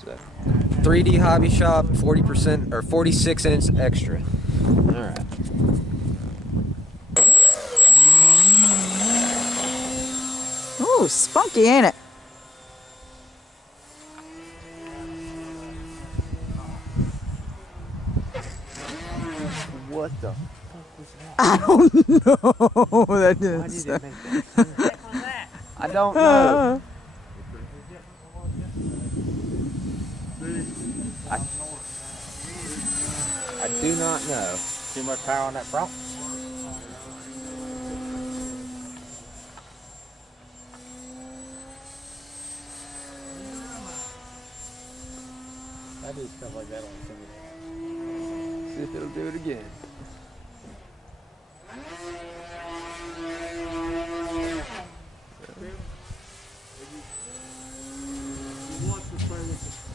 So 3D Hobby Shop, 40% or 46 cents extra. All right. Ooh, spunky, ain't it? What the fuck was that? I don't know. That Why didn't did sound... it make that sound? I don't know. I do not know. Too much power on that prop? I do stuff like that on the simulator. See if it'll do it again.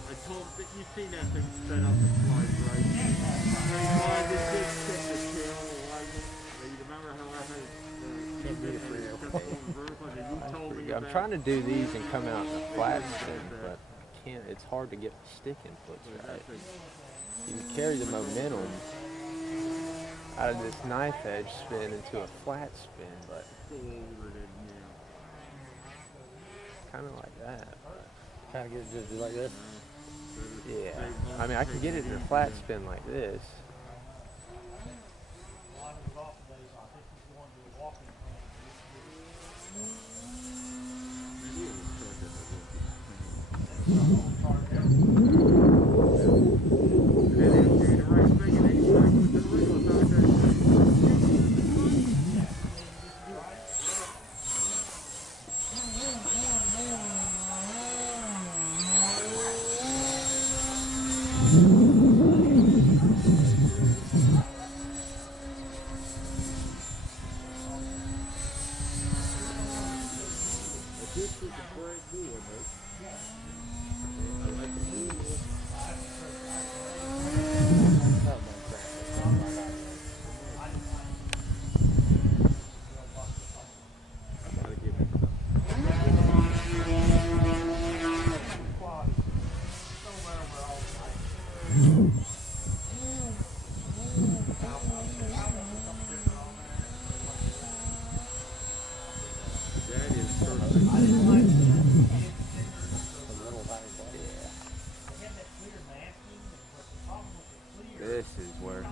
I told that you've seen that thing spin up and slide, right? Why did this tip the tail? You remember how I had Can't beat it for you. You told me I'm trying to do these and come out in a flat spin, but I can't. It's hard to get the stick inputs right. You can carry the momentum out of this knife edge spin into a flat spin, but kind of like that. Trying to get it just like this? Yeah. I mean, I can get it in a flat spin like this. This is where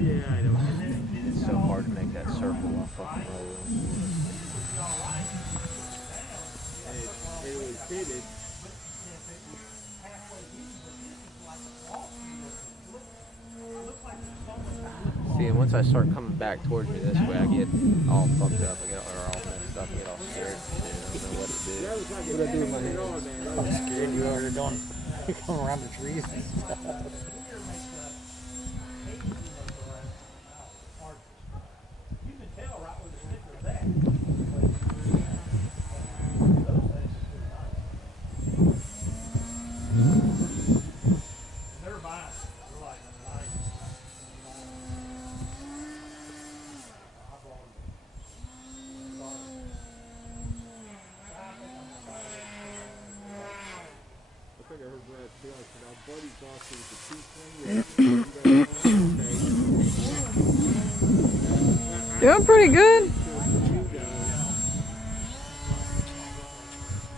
it's so hard to make that circle while fucking rolling. it was fitted. See, and once I start coming back towards me this way, I get all fucked up. I get all messed up. I get all scared. I don't know what to do. What do I do with my hands? I'm scared you over there doing. You come around the trees and stuff. Doing pretty good.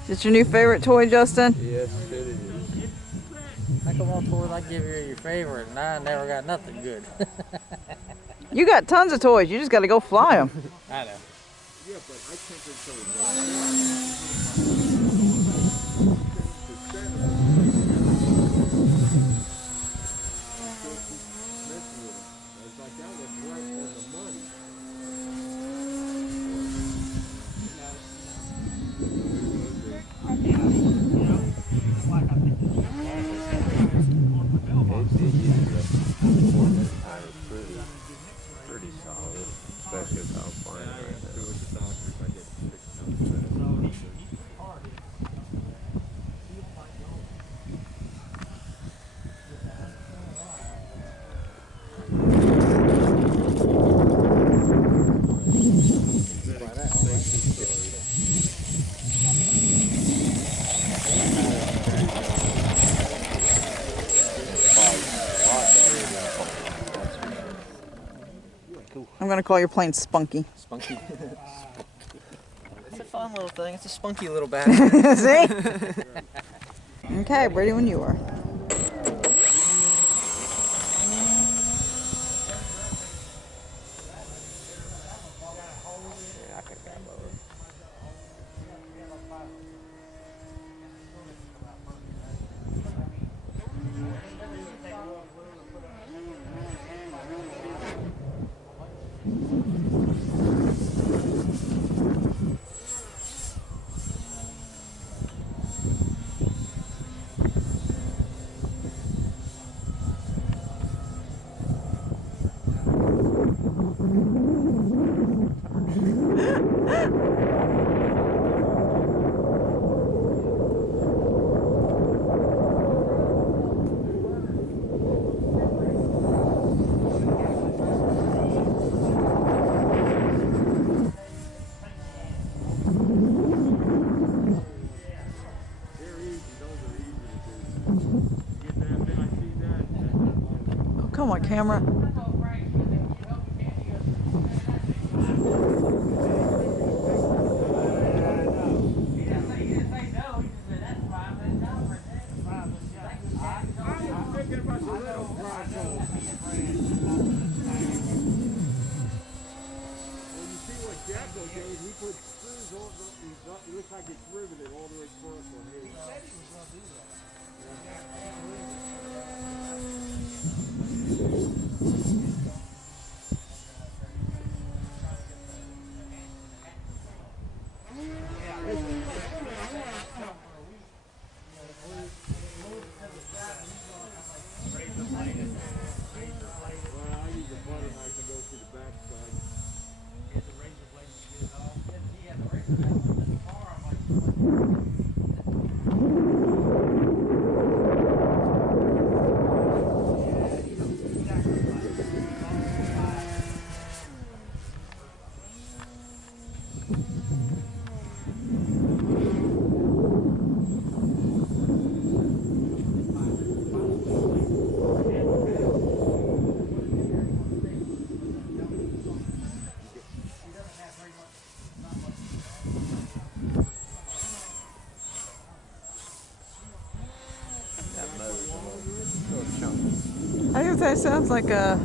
Is this your new favorite toy, Justin? Yes, it is. I come on tours, I give you your favorite, and I never got nothing good. You got tons of toys. You just got to go fly them. I know. Yeah, but I think it's Pretty solid, especially with how I'm flying right now. I'm gonna call your plane Spunky. Spunky. It's a fun little thing. It's a spunky little bastard. See? Okay, ready when you are. Yeah, I could grab lower. Oh, come on, camera. He put screws on it looks like it's riveted all the way across on here. He said he was going to do Well, I use a butter knife to go through the backside. That motor's a little chunky. I guess that sounds like a.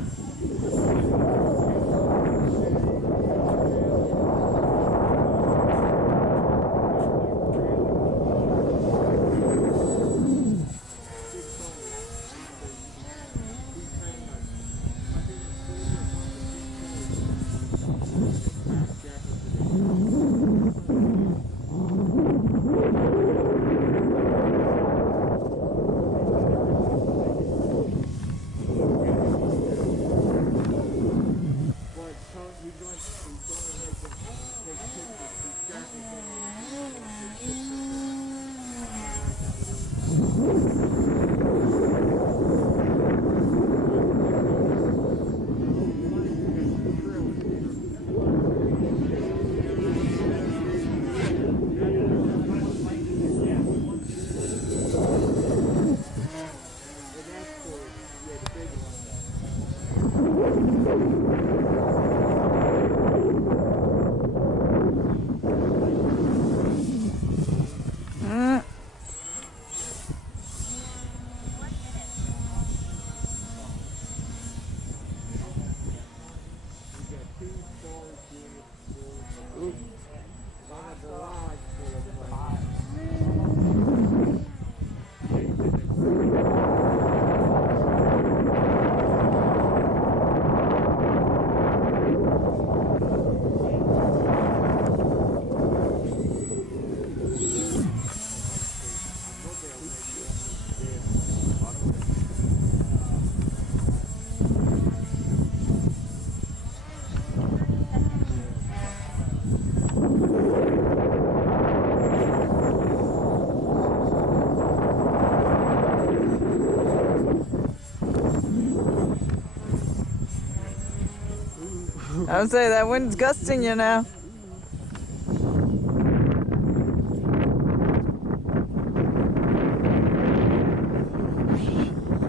I would say that wind's gusting you now.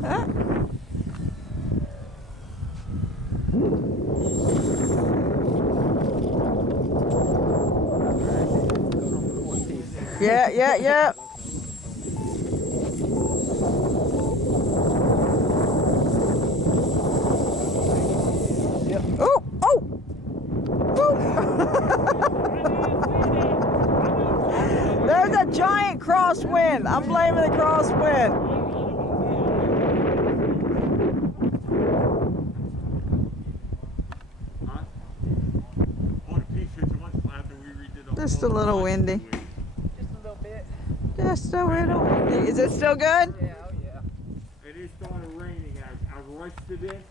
Ah. Yeah, yeah, yeah. Oh, oh, oh. There's a giant crosswind. I'm blaming the crosswind. Huh? On a picture to once after we redid the Just a little windy. Just a little bit. Just a little windy. Is it still good? Yeah, oh yeah. It is starting raining. I rushed it in.